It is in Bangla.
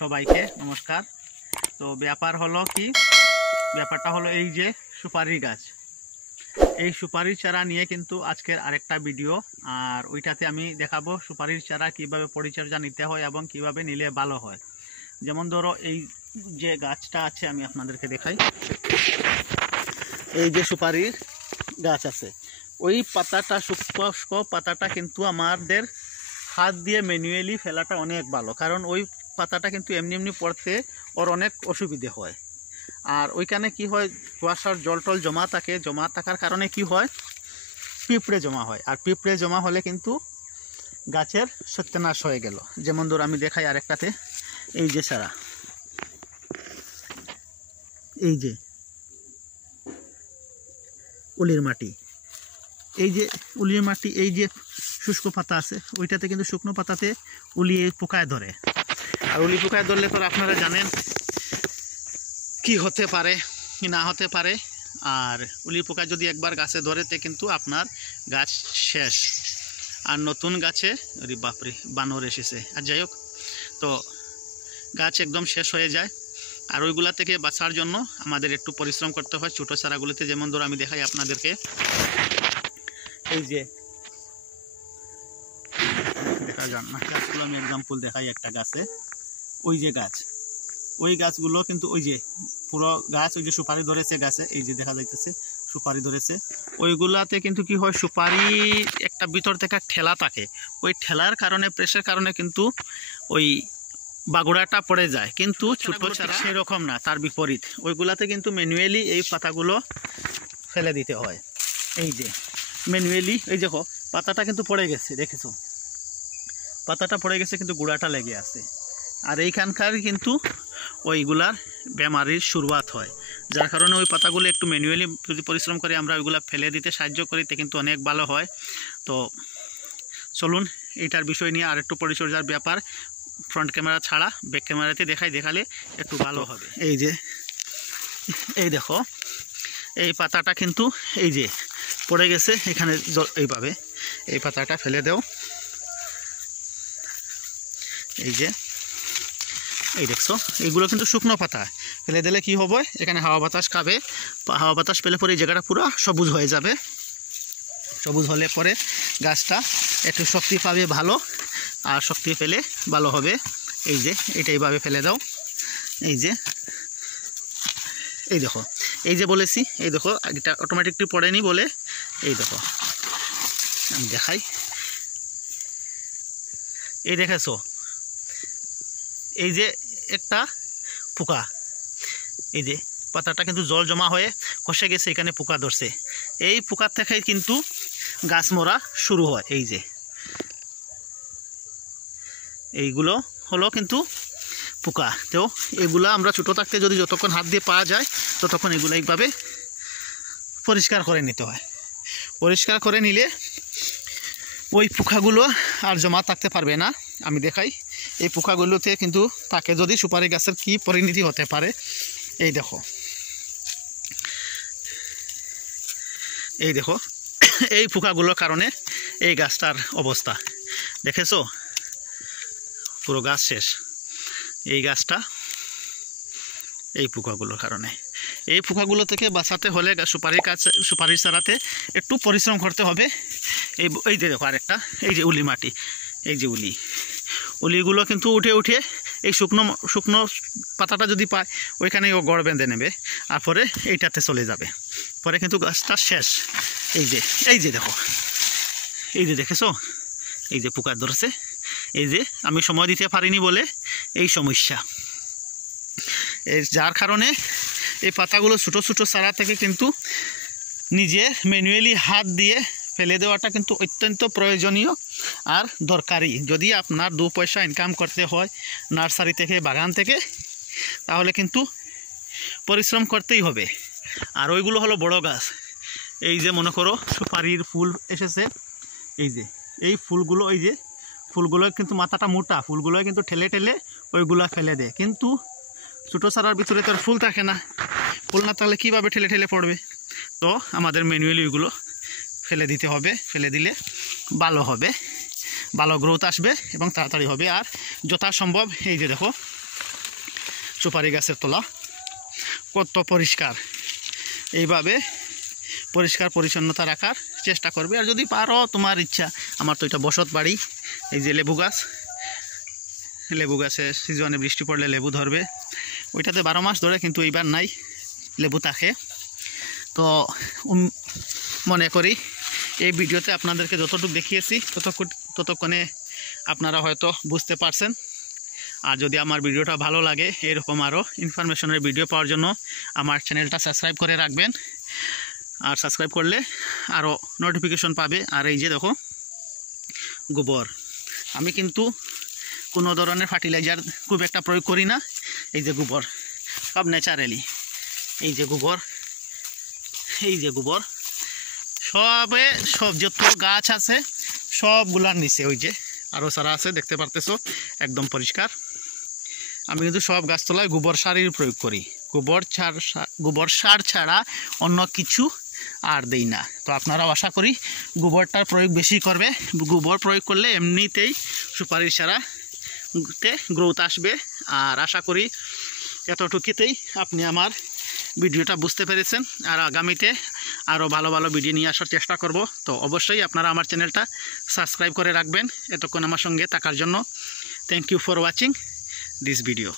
সবাইকে নমস্কার। তো ব্যাপারটা হলো এই যে সুপারি গাছ, এই সুপারির চারা নিয়ে কিন্তু আজকের আরেকটা ভিডিও। আর ওইটাতে আমি দেখাবো সুপারির চারা কিভাবে পরিচর্যা নিতে হয় এবং কিভাবে নিলে ভালো হয়। যেমন ধরো এই যে গাছটা আছে, আমি আপনাদেরকে দেখাই। এই যে সুপারির গাছ আছে, ওই পাতাটা শুষ্ক পাতাটা কিন্তু আমাদের হাত দিয়ে ম্যানুয়ালি ফেলাটা অনেক ভালো, কারণ ওই পাতাটা কিন্তু এমনি পড়তে ওর অনেক অসুবিধে হয়। আর ওইখানে কি হয়, কুয়াশার জল টল জমা থাকার কারণে কি হয়, পিঁপড়ে জমা হয়। আর পিঁপড়ে জমা হলে কিন্তু গাছের সত্যানাশ হয়ে গেল। যেমন ধর আমি দেখাই আরেকটাতে, এই যে সারা, এই যে উলির মাটি, এই যে উলির মাটি, এই যে শুষ্ক পাতা আছে ওইটাতে কিন্তু শুকনো পাতাতে উলি পোকায় ধরে। আর উলি পোকায় ধরলে পর আপনারা জানেন কি হতে পারে কি না হতে পারে। আর উলি পোকা যদি একবার গাছে ধরেতে কিন্তু আপনার গাছ শেষ। আর নতুন গাছে বাপরে বানর এসেছে। আর যাই হোক, তো গাছ একদম শেষ হয়ে যায়। আর ওইগুলা থেকে বাঁচার জন্য আমাদের একটু পরিশ্রম করতে হয় ছোটো চারাগুলোতে। যেমন ধরো আমি দেখাই আপনাদেরকে, এই যে দেখা যান না গাছগুলো, আমি এক্সাম্পল দেখাই একটা গাছে। ওই যে গাছ, ওই গাছগুলো কিন্তু ওই যে পুরো গাছ, ওই যে সুপারি ধরেছে গাছে, এই যে দেখা যাইতেছে সুপারি ধরেছে, ওইগুলাতে কিন্তু কি হয়, সুপারি একটা ভিতর থেকে ঠেলা থাকে, ওই ঠেলার কারণে প্রেসের কারণে কিন্তু ওই বাগুড়াটা পড়ে যায়। কিন্তু ছোটো চারা সেরকম না, তার বিপরীত। ওইগুলাতে কিন্তু ম্যানুয়ালি এই পাতাগুলো ফেলে দিতে হয়। এই যে ম্যানুয়ালি, এই দেখো পাতাটা কিন্তু পড়ে গেছে, দেখেছো পাতাটা পড়ে গেছে কিন্তু গুঁড়াটা লেগে আছে। আর এইখানকার কিন্তু ওইগুলার বেমারির শুরুয়াত হয়, যার কারণে ওই পাতাগুলো একটু ম্যানুয়ালি যদি পরিশ্রম করে আমরা ওইগুলা ফেলে দিতে সাহায্য করি, তে কিন্তু অনেক ভালো হয়। তো চলুন এইটার বিষয় নিয়ে আর একটু পরিচর্যার ব্যাপার ফ্রন্ট ক্যামেরা ছাড়া ব্যাক ক্যামেরাতে দেখালে একটু ভালো হবে। এই যে এই দেখো, এই পাতাটা কিন্তু এই যে পড়ে গেছে এখানে, এইভাবে এই পাতাটা ফেলে দাও। এই যে এই দেখছো, এইগুলো কিন্তু শুকনো পাতা, ফেলে দিলে কি হবে, এখানে হাওয়া বাতাস খাবে, হাওয়া বাতাস পেলে পরে এই জায়গাটা পুরো সবুজ হয়ে যাবে। সবুজ হলে পরে গাছটা একটু শক্তি পাবে ভালো, আর শক্তি পেলে ভালো হবে। এই যে এটা এইভাবে ফেলে দাও। এই যে এই দেখো, এই যে বলেছি, এই দেখো এটা অটোমেটিকলি পড়েনি বলে, এই দেখো আমি দেখাই, এই দেখেছো এই যে একটা পোকা, এই যে পাতাটা কিন্তু জল জমা হয়ে খসে গেছে, এখানে পোকা ধরছে। এই পোকার থেকে কিন্তু গাছ মরা শুরু হয়। এই যে এইগুলো হলো কিন্তু পোকা। তো এগুলো আমরা ছোটো থাকতে যদি যতক্ষণ হাত দিয়ে পাওয়া যায় ততক্ষণ এগুলো এইভাবে পরিষ্কার করে নিতে হয়। পরিষ্কার করে নিলে ওই পোকাগুলো আর জমা থাকতে পারবে না। আমি দেখাই, এই পোকাগুলোতে কিন্তু তাকে যদি সুপারি গাছের কি পরিণতি হতে পারে। এই দেখো, এই দেখো এই পোকাগুলোর কারণে এই গাছটার অবস্থা দেখেছো, পুরো গাছ শেষ। এই গাছটা এই পোকাগুলোর কারণে। এই পোকাগুলো থেকে বাঁচাতে হলে সুপারির চারাতে একটু পরিশ্রম করতে হবে। এই যে দেখো আরেকটা, এই যে উলি মাটি, এই যে উলিগুলো কিন্তু উঠে এই শুকনো পাতাটা যদি পায় ওইখানে ও গড় বেঁধে নেবে, আর পরে এইটাতে চলে যাবে, পরে কিন্তু গাছটা শেষ। এই যে দেখো, এই যে দেখেছো, এই যে পোকা ধরছে। এই যে আমি সময় দিতে পারিনি বলে এই সমস্যা, যার কারণে এই পাতাগুলো ছোটো চারা থেকে কিন্তু নিজে ম্যানুয়ালি হাত দিয়ে ফেলে দেওয়াটা কিন্তু অত্যন্ত প্রয়োজনীয় আর দরকারি। যদি আপনার 2 পয়সা ইনকাম করতে হয় নার্সারি থেকে, বাগান থেকে, তাহলে কিন্তু পরিশ্রম করতেই হবে। আর ওইগুলো হলো বড় গাছ। এই যে মনে করো সুপারির ফুল এসেছে, এই যে এই ফুলগুলো, এই যে ফুলগুলো কিন্তু মাথাটা মোটা, ফুলগুলো কিন্তু ঠেলে ওইগুলা ফেলে দেয়। কিন্তু ছোটো চারার ভিতরে তো আর ফুল থাকে না, ফুল না থাকলে কীভাবে ঠেলে পড়বে। তো আমাদের ম্যানুয়ালি ওইগুলো ফেলে দিতে হবে, ফেলে দিলে ভালো হবে, ভালো গ্রোথ আসবে এবং তাড়াতাড়ি হবে। আর যথাসম্ভব এই যে দেখো সুপারি গাছের তলা কত পরিষ্কার। এইভাবে পরিষ্কার পরিচ্ছন্নতা রাখার চেষ্টা করবে। আর যদি পারো, তোমার ইচ্ছা, আমার তো এটা বসত বাড়ি, এই যে লেবু গাছে সিজনে বৃষ্টি পড়লে লেবু ধরবে, ওইটাতে 12 মাস ধরে, কিন্তু এইবার নাই, লেবু থাকে। তো মনে করি এই ভিডিওতে আপনাদেরকে যতটুকু দেখিয়েছি ততক্ষণে আপনারা হয়তো বুঝতে পারছেন। আর যদি আমার ভিডিওটা ভালো লাগে, এরকম আরও ইনফরমেশনের ভিডিও পাওয়ার জন্য আমার চ্যানেলটা সাবস্ক্রাইব করে রাখবেন। আর সাবস্ক্রাইব করলে আরও নোটিফিকেশন পাবে। আর এই যে দেখো গোবর, আমি কিন্তু কোনো ধরনের ফার্টিলাইজার খুব একটা প্রয়োগ করি না। এই যে গোবর সব ন্যাচারালি, এই যে গোবর সব যত গাছ আছে সবগুলার নিচে ওই যে আরও সারা আছে, দেখতে পারতেছো, একদম পরিষ্কার। আমি কিন্তু সব গাছতলায় গোবর সারের প্রয়োগ করি। গোবর সার ছাড়া অন্য কিছু আর দেই না। তো আপনারাও আশা করি গোবরটার প্রয়োগ বেশি করবে। গোবর প্রয়োগ করলে এমনিতেই সুপারির চারাতে গ্রোথ আসবে। আর আশা করি এতটুকুতেই আপনি আমার ভিডিওটা বুঝতে পেরেছেন। আর আগামীতে আরও ভালো ভালো ভিডিও নিয়ে আসার চেষ্টা করব। তো অবশ্যই আপনারা আমার চ্যানেলটা সাবস্ক্রাইব করে রাখবেন। এতক্ষণ আমার সঙ্গে থাকার জন্য thank you for watching this video.